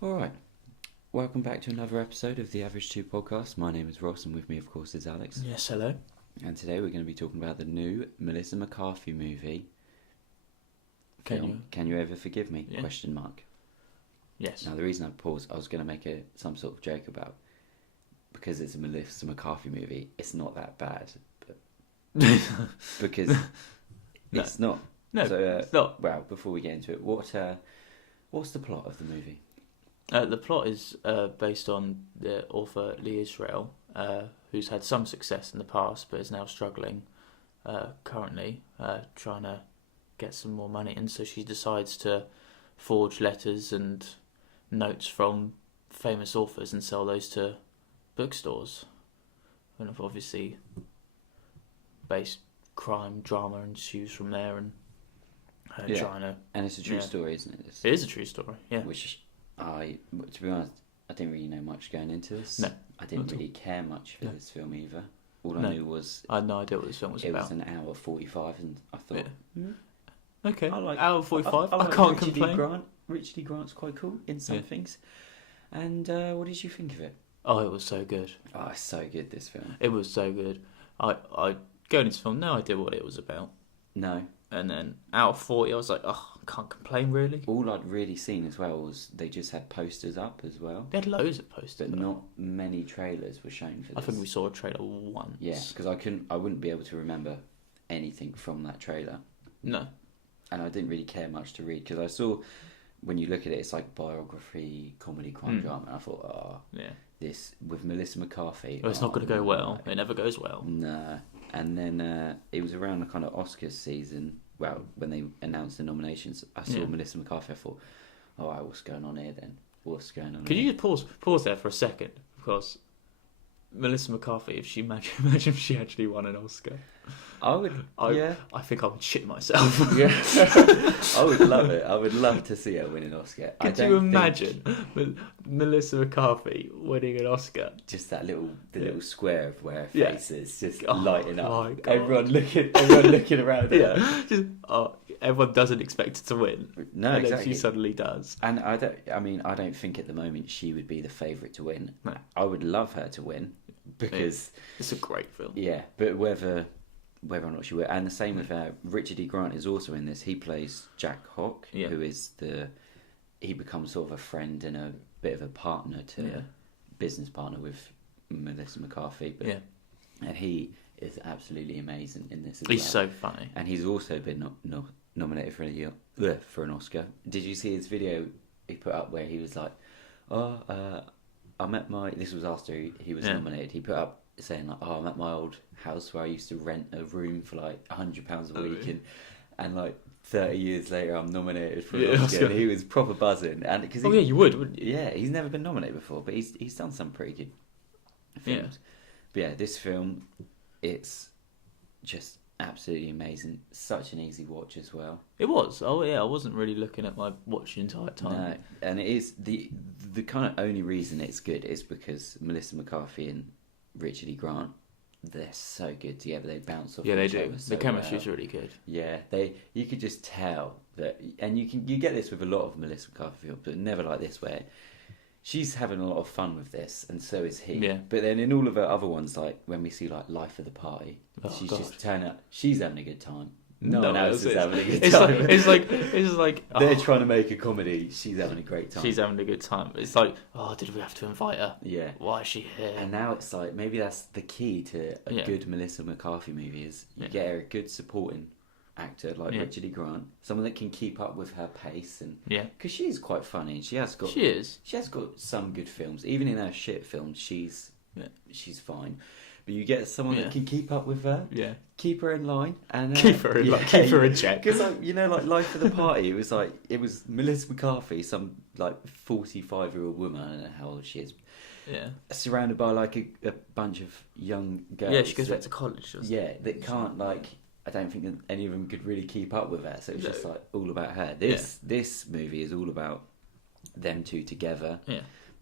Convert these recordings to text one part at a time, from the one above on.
Alright, welcome back to another episode of the AV2 Podcast. My name is Ross and with me of course is Alex. Yes, hello. And today we're going to be talking about the new Mellisa McCarthy movie. Can you ever forgive me? Yeah. Question mark. Yes. Now the reason I paused, I was going to make some sort of joke about, because it's a Mellisa McCarthy movie, it's not that bad. But because it's not. No, So, it's not. Well, before we get into it, what's the plot of the movie? The plot is based on the author Lee Israel, who's had some success in the past but is now struggling currently, trying to get some more money in. So she decides to forge letters and notes from famous authors and sell those to bookstores. And obviously, based crime, drama ensues from there, and her trying to... And it's a true story, isn't it? It is a true story, yeah. Which to be honest, I didn't really know much going into this. No, I didn't really care much for this film either. All I knew was I had no idea what this film was it about. was an hour 45, and I thought, Okay, I like hour 45. I like can't Richard D. complain. Grant. Richard D. Grant's quite cool in some things. And what did you think of it? Oh, it was so good. Oh, it's so good, this film. It was so good. I going into the film, no idea what it was about. No. And then out of 40, I was like, oh, I can't complain really. All I'd really seen as well was they just had posters up as well. They had loads of posters. But not many trailers were shown for this. I think we saw a trailer once. Yeah, because I wouldn't be able to remember anything from that trailer. No. And I didn't really care much to read, because I saw, when you look at it, it's like biography, comedy, crime, drama, and I thought, this, with Mellisa McCarthy... Well, it's not going to go well. It never goes well. No. And then it was around the kind of Oscars season, well, when they announced the nominations, I saw Mellisa McCarthy, I thought, all right, what's going on here then? What's going on Could here? you pause there for a second? Because Mellisa McCarthy, if she imagine if she actually won an Oscar. I think I would shit myself. Yeah. I would love it. I would love to see her win an Oscar. Could you imagine Mellisa McCarthy winning an Oscar? Just that little square of where her face is just lighting up. My God. Everyone looking around. Yeah, just everyone doesn't expect her to win. No, and exactly. then she suddenly does. And I don't think at the moment she would be the favourite to win. No. I would love her to win because it's a great film. Yeah, but whether or not she will, and the same with Richard D. Grant is also in this. He plays Jack Hawk, who is he becomes sort of a friend and a bit of a partner business partner with Mellisa McCarthy. And he is absolutely amazing in this as well. He's so funny, and he's also been nominated for an Oscar. Did you see his video he put up where he was like, I met my... This was after he was nominated. He put up saying like, I'm at my old house where I used to rent a room for like £100 a week, and like 30 years later I'm nominated for an Oscar. And he was proper buzzing. And because you would, wouldn't you? Yeah, he's never been nominated before, but he's done some pretty good films. But yeah, this film, it's just absolutely amazing. Such an easy watch as well. It was. Oh yeah, I wasn't really looking at my watch the entire time. No, and it is the kind of only reason it's good is because Mellisa McCarthy and Richard E. Grant, they're so good together. They bounce off each they do. other so The chemistry's well. really good. Yeah, you could just tell that, and you get this with a lot of Mellisa McCarthy films, but never like this where she's having a lot of fun with this, and so is he. Yeah. But then in all of her other ones, like when we see like Life of the Party, she's just turning up. She's having a good time. No one else is having a good time. It's like they're trying to make a comedy. She's having a great time. She's having a good time. It's like, did we have to invite her? Yeah. Why is she here? And now it's like, maybe that's the key to a good Mellisa McCarthy movie is you get her a good supporting actor like Richard E. Grant, someone that can keep up with her pace, and because she's quite funny and she has got some good films. Even in her shit films, she's fine. But you get someone that can keep up with her, keep her in line, and keep her in check. Because like Life of the Party, it was Mellisa McCarthy, some like 45-year-old woman, I don't know how old she is, surrounded by like a bunch of young girls. Yeah, she goes back to college. That can't I don't think that any of them could really keep up with her, so it's just like all about her. This movie is all about them two together. Yeah,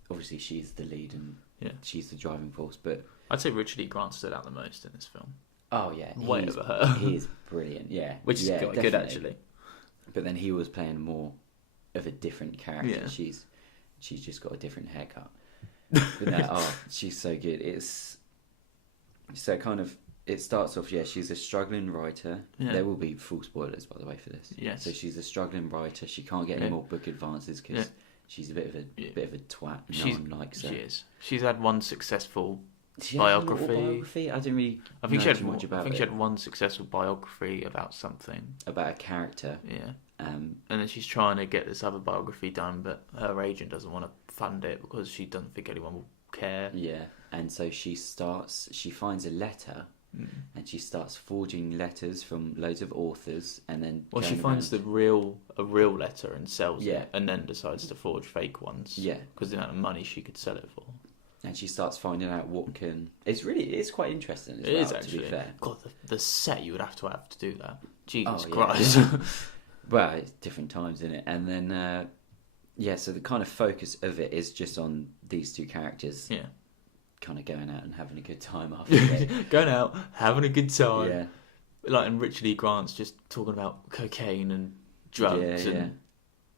obviously she's the lead and she's the driving force, but I'd say Richard E. Grant stood out the most in this film. Oh yeah, way over her. He is brilliant. Yeah, which is good actually. But then he was playing more of a different character. Yeah. she's just got a different haircut. But no, she's so good. It's so kind of. It starts off, she's a struggling writer. Yeah. There will be full spoilers, by the way, for this. Yes. So she's a struggling writer. She can't get any more book advances because she's a bit of a twat. No one likes her. She is. She's had one successful biography. I didn't really I think know too much about it. I think she had one successful biography about something. About a character. Yeah. And then she's trying to get this other biography done, but her agent doesn't want to fund it because she doesn't think anyone will care. Yeah. And so she finds a letter. And she starts forging letters from loads of authors, and then she finds a real letter and sells it, and then decides to forge fake ones. Yeah, because the amount of money she could sell it for. And she starts finding out what can. It's quite interesting. It is actually. To be fair. God, the set you would have to do that. Jesus Christ. Well, it's different times, isn't it? And then so the kind of focus of it is just on these two characters. Yeah. Kind of going out and having a good time after it. Going out, having a good time. Yeah. Like, and Richard E. Grant's just talking about cocaine and drugs and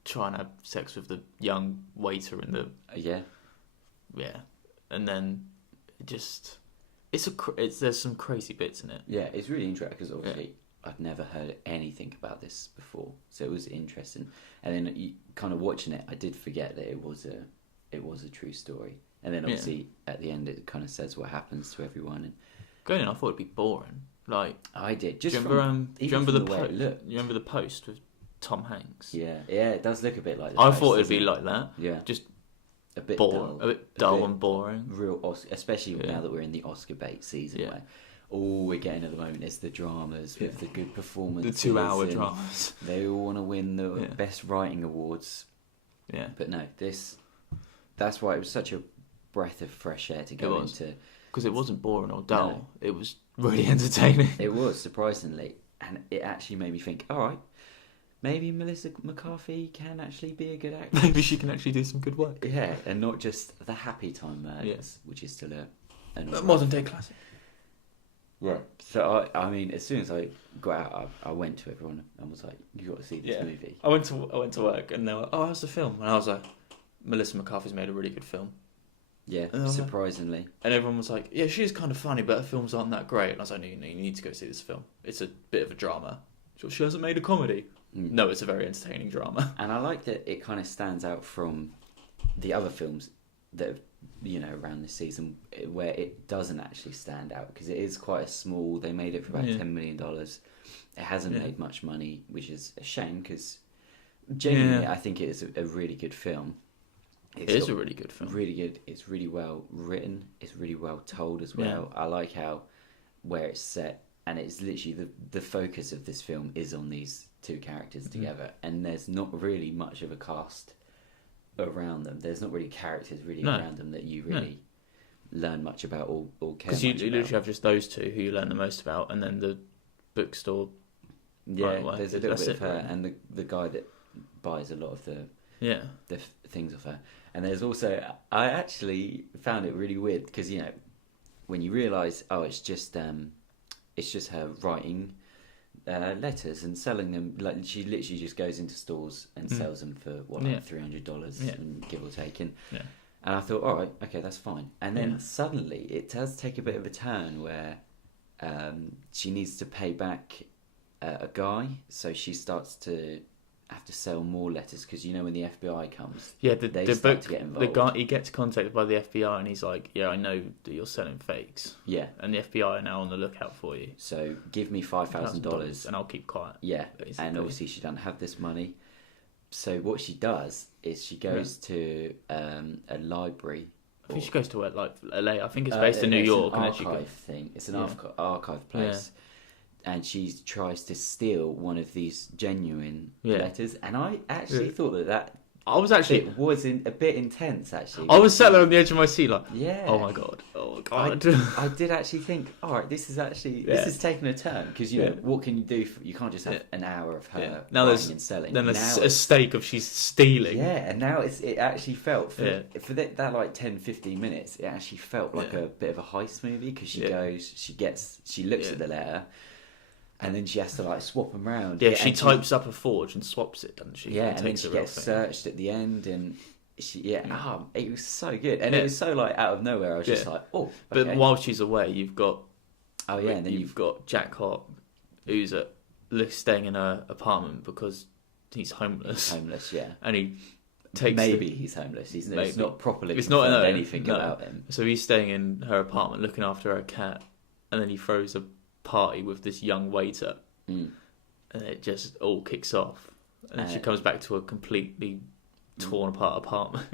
trying to have sex with the young waiter in the... Yeah. And then just... there's some crazy bits in it. Yeah, it's really interesting because obviously I'd never heard anything about this before. So it was interesting. And then kind of watching it, I did forget that it was a true story. And then obviously at the end it kind of says what happens to everyone. And going in, I thought it'd be boring. Like I did. Just do you remember the post? You remember the post with Tom Hanks? Yeah, it does look a bit like that. I thought it'd be like that. Yeah, just a bit dull and boring. Real Oscar, especially now that we're in the Oscar bait season, where all we're getting at the moment is the dramas with the good performances, the 2-hour dramas. They all want to win the best writing awards. Yeah, but no, that's why it was such a breath of fresh air to go into, because it wasn't boring or dull. No. It was really entertaining. It was, surprisingly, and it actually made me think, all right, maybe Mellisa McCarthy can actually be a good actress. Maybe she can actually do some good work. Yeah, and not just the Happy Time Murders, which is still a modern day classic. Right. So I mean, as soon as I got out, I went to everyone and was like, "You got to see this movie." I went to work and they were, "Oh, how's the film?" And I was like, "Mellisa McCarthy's made a really good film." Yeah, surprisingly. And everyone was like, "Yeah, she's kind of funny, but her films aren't that great." And I was like, "No, you need to go see this film. It's a bit of a drama." She hasn't made a comedy. No, it's a very entertaining drama. And I like that it kind of stands out from the other films that have, around this season, where it doesn't actually stand out, because it is quite a small. They made it for about $10 million. It hasn't made much money, which is a shame, because genuinely, I think it is a really good film. It is a really good film. Really good. It's really well written. It's really well told as well. Yeah. I like where it's set, and it's literally the focus of this film is on these two characters together, and there's not really much of a cast around them. There's not really characters around them that you really learn much about or care much about. Because you literally have just those two who you learn the most about, and then the bookstore. Yeah, there's a little bit of her, and the guy that buys a lot of the things of her. And there's also, I actually found it really weird, because when you realise, it's just her writing letters and selling them. Like, she literally just goes into stores and sells them for like $300 and give or take. And I thought, all right, okay, that's fine. And then suddenly it does take a bit of a turn where she needs to pay back a guy, so she starts to have to sell more letters, because when the FBI comes, they start to get involved. The guy, he gets contacted by the FBI and he's like, "Yeah, I know that you're selling fakes. Yeah, and the FBI are now on the lookout for you. So give me $5,000 and I'll keep quiet." Yeah, basically. And obviously she doesn't have this money. So what she does is she goes to a library. I think she goes to like LA. I think it's based in New York. An archive thing. It's an archive place. Yeah. And she tries to steal one of these genuine letters, and I actually thought that I was actually it was a bit intense. Actually, I was sat there on the edge of my seat, like, oh my god. I did actually think, all right, this is taking a turn, because what can you do? You can't just have an hour of her buying and selling. Then a stake of she's stealing. Yeah, and now it actually felt for that like 10-15 minutes, it actually felt like a bit of a heist movie, because she looks at the letter. And then she has to like swap them around. Yeah, she types up a forge and swaps it, doesn't she? Yeah, and then she gets searched at the end, and it was so good, and it was so like out of nowhere. I was just like, oh. Okay. But while she's away, you've got and then you've got Jack Hawk, who's staying in her apartment because he's homeless. And he takes he's homeless. It's not properly. It's not anything about him. So he's staying in her apartment, looking after her cat, and then he throws a party with this young waiter, and it just all kicks off, and then she comes back to a completely torn apart apartment.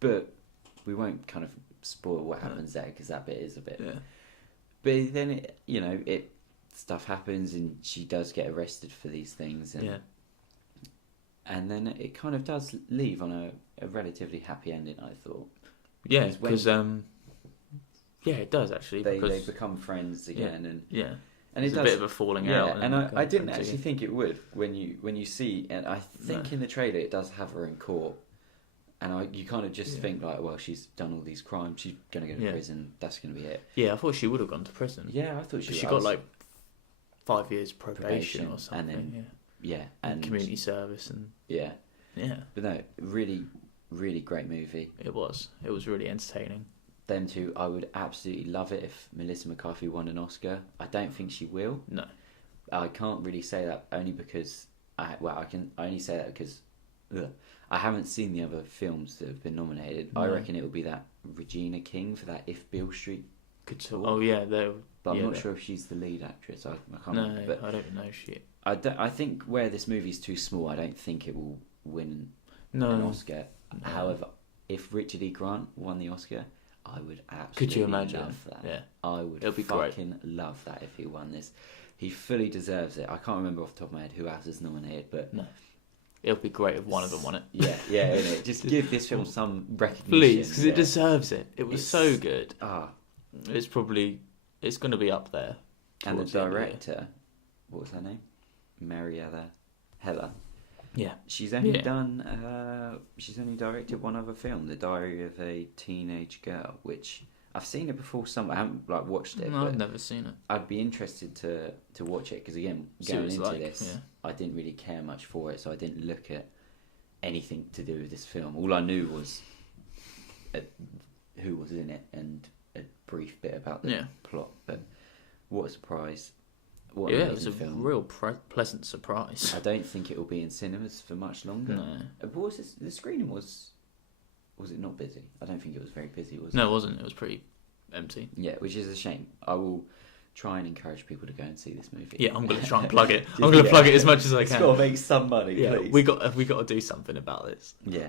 But we won't kind of spoil what happens there, because that bit is a bit. Yeah. But then stuff happens, and she does get arrested for these things, and then it kind of does leave on a relatively happy ending, I thought. Yeah, because it does actually. They become friends again, and it's a bit of a falling out. And I didn't actually think it would when you see, and I think in the trailer it does have her in court, and you kind of just think like, well, she's done all these crimes, she's gonna go to prison, that's gonna be it. Yeah, I thought she would have gone to prison. Yeah, I thought she got like 5 years probation or something, and then and community service and But no, really, really great movie. It was really entertaining. Them two, I would absolutely love it if Mellisa McCarthy won an Oscar. I don't think she will. No, I can't really say that only because I can only say that because I haven't seen the other films that have been nominated. No. I reckon it will be that Regina King for that If Beale Street Could Talk. Oh yeah, but I'm not sure if she's the lead actress. I can't remember. But I don't know shit. I think where this movie's too small, I don't think it will win an Oscar. No. However, if Richard E. Grant won the Oscar, I would absolutely Could you imagine? love that. Yeah. I would fucking love that if he won this. He fully deserves it. I can't remember off the top of my head who else is nominated, but... No. It would be great if one of them won it. Yeah, innit? Just give this film some recognition. Please, because it deserves it. It was so good. It's going to be up there. And the director, what was her name? Mariella Heller. Yeah. She's only directed one other film, The Diary of a Teenage Girl, which I've seen it before somewhere. I haven't watched it. No, I've never seen it. I'd be interested to watch it, because again, going into this, I didn't really care much for it, so I didn't look at anything to do with this film. All I knew was who was in it and a brief bit about the plot. But what a surprise! It was a real pleasant surprise. I don't think it will be in cinemas for much longer. No. What was this? The screening was it not busy? I don't think it was very busy, was it? No, it wasn't. It was pretty empty. Yeah, which is a shame. I will try and encourage people to go and see this movie. Yeah, I'm going to try and plug it. I'm going to plug it as much as I can. It's got to make some money, please. we got to do something about this. Yeah.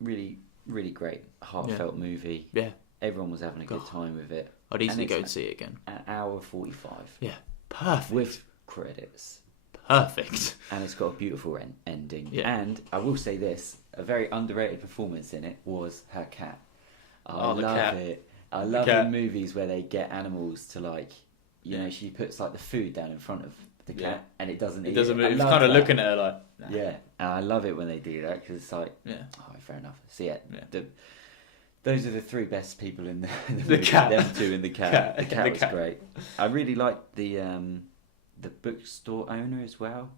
Really, really great, heartfelt movie. Yeah. Everyone was having a good time with it. I'd easily go and see it again. An hour 45. Yeah. Perfect. With credits. Perfect. And it's got a beautiful ending. Yeah. And I will say this, a very underrated performance in it was her cat. I love it. I love in movies where they get animals to she puts the food down in front of the cat and it doesn't eat it. Doesn't move. It's kind of looking at her like... Nah. Yeah. And I love it when they do that, because it's fair enough. So those are the three best people in the movie. Cat. Them two and the cat. The cat was great. I really liked the bookstore owner as well,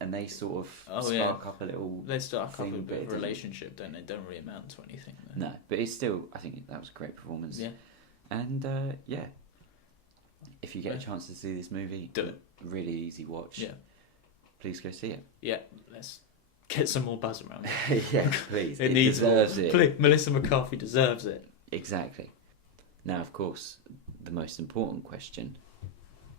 and they sort of spark up a little. They start up a bit of a relationship, don't they? Don't really amount to anything. Though. No, but it's still. I think that was a great performance. Yeah. And if you get a chance to see this movie, do it. Really easy watch. Yeah. Please go see it. Yeah. Let's get some more buzz around it. Yeah, please. It needs deserves more. It. Please, Mellisa McCarthy deserves it. Exactly. Now, of course, the most important question.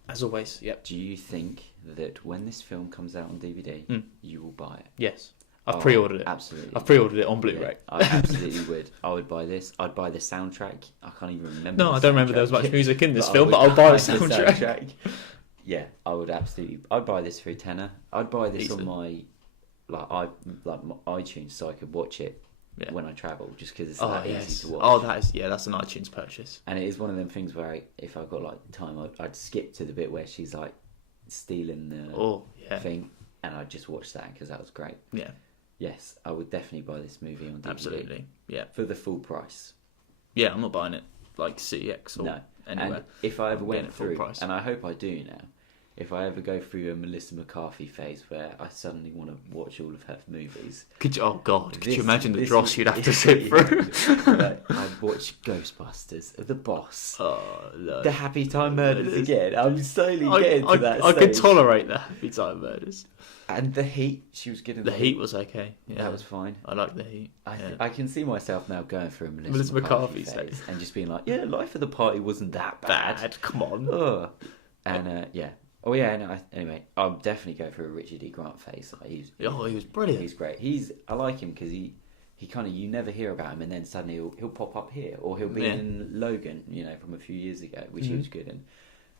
As always, yep. Do you think that when this film comes out on DVD, you will buy it? Yes. I've pre-ordered it. Absolutely. I've pre-ordered it on Blu-ray. Yeah, I absolutely would. I would buy this. I'd buy the soundtrack. I can't even remember. No, I don't remember there was much music in this film, but I'll buy the soundtrack. Yeah, I would absolutely. I'd buy this for a tenner. I'd buy this on my my iTunes, so I could watch it when I travel, just because it's easy to watch. Oh, that's an iTunes purchase. And it is one of them things where if I've got time, I'd skip to the bit where she's stealing the thing, and I'd just watch that because that was great. Yeah. Yes, I would definitely buy this movie on DVD. Absolutely. Yeah. For the full price. Yeah, I'm not buying it CX or anywhere. And if I ever went through, and I hope I do now, if I ever go through a Mellisa McCarthy phase where I suddenly want to watch all of her movies. Could you imagine the dross you'd have to sit through? Like, I'd watch Ghostbusters, The Boss, No. The Happy Time Murders again. I'm slowly getting to that I stage. could tolerate the Happy Time Murders. And The Heat, she was good in The Heat was okay. Yeah. That was fine. I like The Heat. I can see myself now going through a Mellisa McCarthy phase and just being like, yeah, Life of the Party wasn't that bad. Come on. Oh. And yeah. Oh yeah. No, anyway, I'll definitely go through a Richard E. Grant phase. Like, he was brilliant. He's great. I like him because he kind of, you never hear about him, and then suddenly he'll pop up here, or he'll be in Logan, from a few years ago, which he was good in,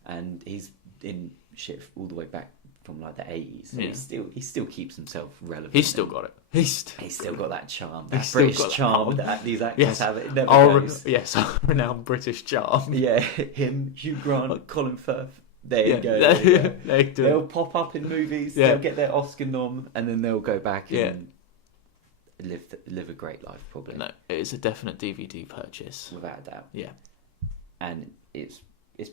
and he's in shit all the way back from like the 80s. So he still keeps himself relevant. He's still got it. He's still got that charm, that British charm that these actors have. It never goes. Yes, renowned British charm. Yeah, him, Hugh Grant, Colin Firth. There you go. They'll pop up in movies. Yeah. They'll get their Oscar nom, and then they'll go back and live a great life. Probably. No, it is a definite DVD purchase, without a doubt. Yeah, and it's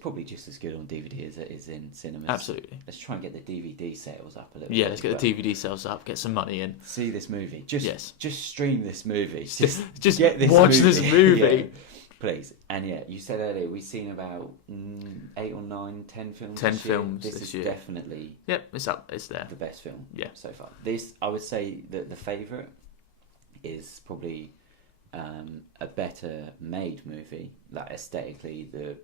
probably just as good on DVD as it is in cinemas. Absolutely. Let's try and get the DVD sales up a little bit. Yeah, let's get the DVD sales up, get some money in. See this movie. Just stream this movie. Just get this watch movie. this movie. Yeah, please. And yeah, you said earlier, we've seen about 8 or 9, 10 films. 10 films this this is year. Definitely. Yep, it's up. It's there. The best film. Yeah. So far. This, I would say that the favourite is probably a better made movie. Like aesthetically, the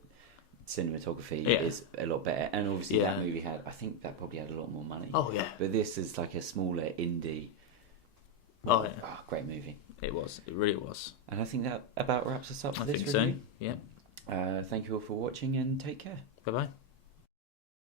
cinematography is a lot better, and obviously that movie I think that probably had a lot more money. Oh yeah. But this is like a smaller indie. Great movie. It really was. And I think that about wraps us up for this review. review. So. Yeah. Thank you all for watching, and take care. Bye bye.